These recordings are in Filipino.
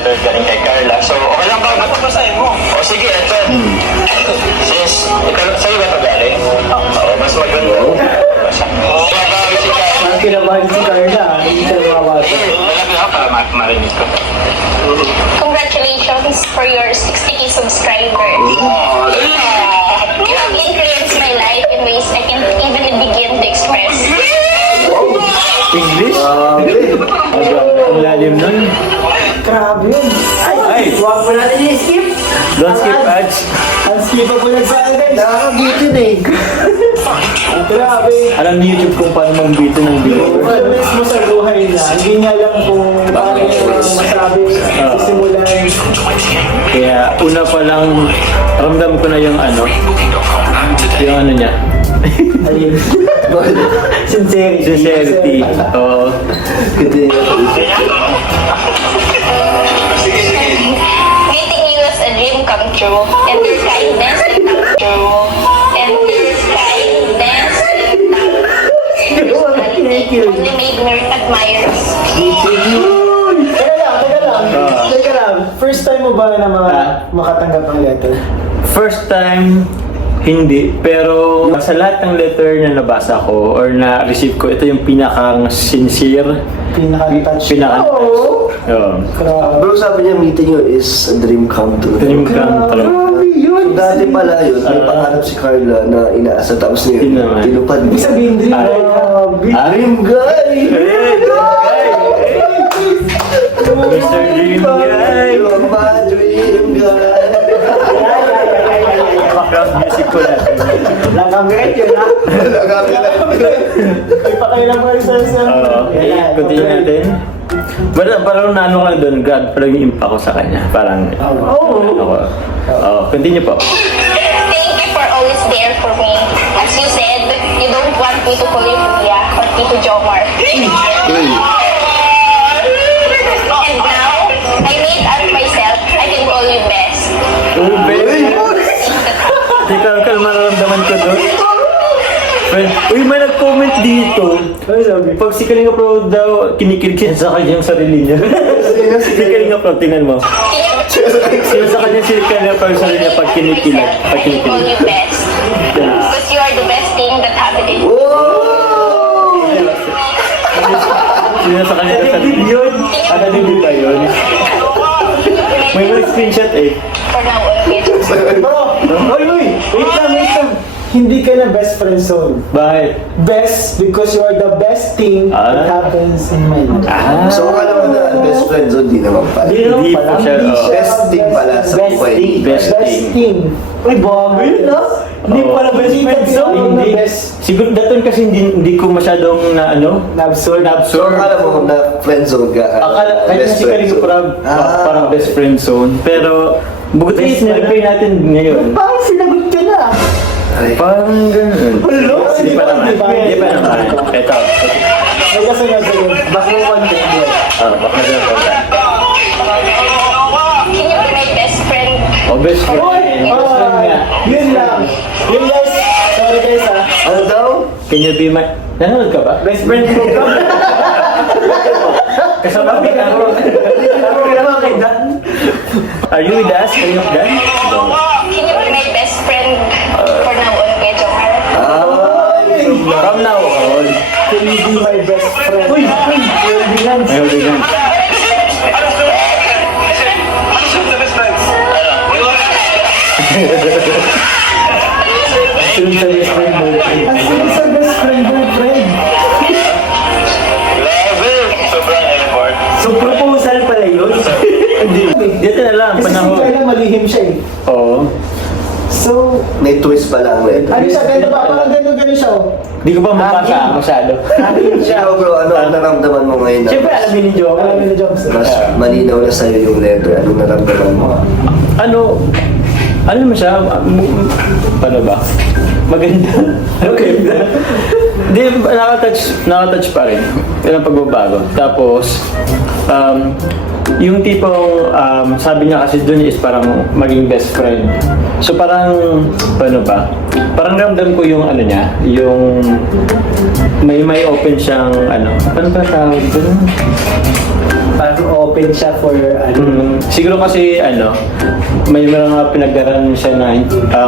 letter galing kay Carla. So, okay lang ba? Basahin mo. O sige, ito. Since, sa'yo ba ito galing? Oo, mas maganda. Mababawi si Carla. Ang kinabahan si Carla, hindi siya makabasa. Malapit ako para marinig ko. Congratulations for your 60k subscribers. You have influenced my life in ways I can't even begin to express. English? Ang lalim nun. Grabe yun. Ay! Huwag mo natin i-skip. Don't skip ads. Ang skipable na sa akin guys. Nakakabitin eh. Grabe. Alam ni YouTube kung paano mag-beat ng video. Madalas mo sa buhay na. Hindi niya alam kung paano masabi sisimulan. Kaya una pa lang, ramdam ko na yung ano niya. Alin? Sincerity. Sincerity. Oo. Meeting you was a dream come true, and your kindness will come true. And your kindness will come true. Only made me admire. Teka lang. First time mo ba na makatanggap ng letter? First time, hindi. Pero sa lahat ng letter na nabasa ko or na-receive ko, ito yung pinakang sincere. Pinaka-touch. Oo. Bro, sabi niya meeting you is a dream come true. Dream come true. So, dati pala yun, may pangarap si Carla na inaasa tapos Yun ngayon, naman. tinupad Ibig niya. sabihin dream. Dream guy! Mr. Dream Guy! You're my dream guy! Background music ko natin. Nakamirate yun ha? Ay pakailan mo rin sa Continue natin. Parang naano ka doon, God, parang yung impact ko sa kanya. Parang, continue po. Thank you for always there for me. As you said, you don't want me to call you Kuya or Tito Jomar. And now, I made out myself, I can call you best. Oh, baby! Teka, mararamdaman ko doon. Uy, may nag-comment dito. Ano sabi? Pag si Kalinga Pro daw, kinikilig siya sa kanya yung sarili niya. Si Kalinga Pro, tingnan mo. Sino sa kanya si Kalinga Pro yung sarili niya pag kinikilig. I can call you best. Because you are the best thing that happened in me. Sino sa kanya yung sarili yun? Ano din ba yun? May mga screenshot eh. For now, okay. Uy! Wait lang. Hindi ka na best friend zone. Bakit? Best because you are the best thing that happens in my life. So, akala mo na best friends o di naman pala. Hindi po siya. Best thing pala sa Best buhay. thing. Best Best thing. Uy, bago yun ah. Hindi pala best friend zone. Hindi. Siguro daton kasi hindi ko masyadong na ano. Na-absorb. So, akala mo na friend zone ka. Akala, kahit si Kalinga Pro, parang best friend zone. Pero, bukod is nilagay natin ngayon. Parang sinagot ka na. Parang ganun. Hindi pa naman. Hindi pa naman. Ito. May kasunod sa yun. Back mo one thing. Baka dyan po. Can you be my best friend? Best friend. Best friend nga. Yun lang. Yun guys. Sorry guys ha. Ano daw? Can you be my... Nanonood ka ba? Best friend ko ka. Kasama ka na. Are you with us? Are you done? Can you be my best friend for now on, Kuya Jomar? From now on. Can you be my best friend? Uy! Holding hands. May holding hands. Sunod sa best friend mo. As in sa best friend, boyfriend. Grabe! Sobrang effort. So, proposal pala yun? Hindi. Dito na lang, Kasi si panahon. Kayla malihim siya eh. Oo. So, May twist pa lang rin. ano siya, gano'n ba? Parang gano'n siya oh. Hindi ko pa mabasa masyado. Ikaw bro, ano ang naramdaman mo ngayon? na Siyempre, alamin ni Joe. Alam mo na jobs. mas malinaw na sa'yo yung letter. Anong naramdaman mo? Ano mo siya? Paano ba? Maganda. Okay. Hindi, nakatouch pa rin. Yan ang pagbabago. Tapos, yung tipong, sabi niya kasi dun is parang maging best friend. So parang, paano ba? Parang ramdam ko yung ano niya, yung may open siyang ano, paano ba tawag dun? Parang open siya for ano. Siguro kasi may mga pinagdaraan siya na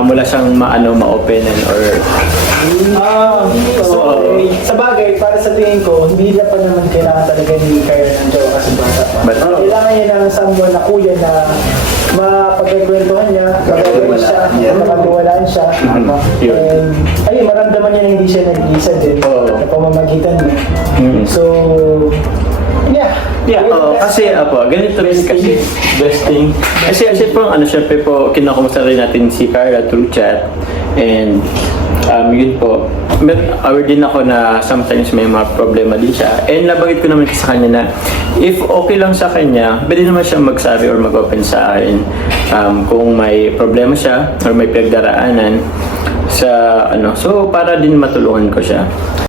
mula siyang ma-openan or So, sa bagay, para sa tingin ko, hindi na pa naman kailangan talaga ni Kyle ng jowa kasi bata pa. But- Kailangan niya ng someone na kuya na mapagkikwentuhan niya, magagawin siya, makatiwalaan siya. Yun. And, ayun, maramdaman niya na hindi siya nag-iisa din Oo. sa pamamagitan niya. So, yeah. kasi ganito rin kasi best thing. Kasi po syempre po kinakumusta rin natin si Carla through chat and yun po. Aware din ako na sometimes may mga problema din siya. And nabanggit ko naman sa kanya na if okay lang sa kanya, pwede naman siya magsabi or mag-open sa akin kung may problema siya or may pinagdaraanan sa so para din matulungan ko siya.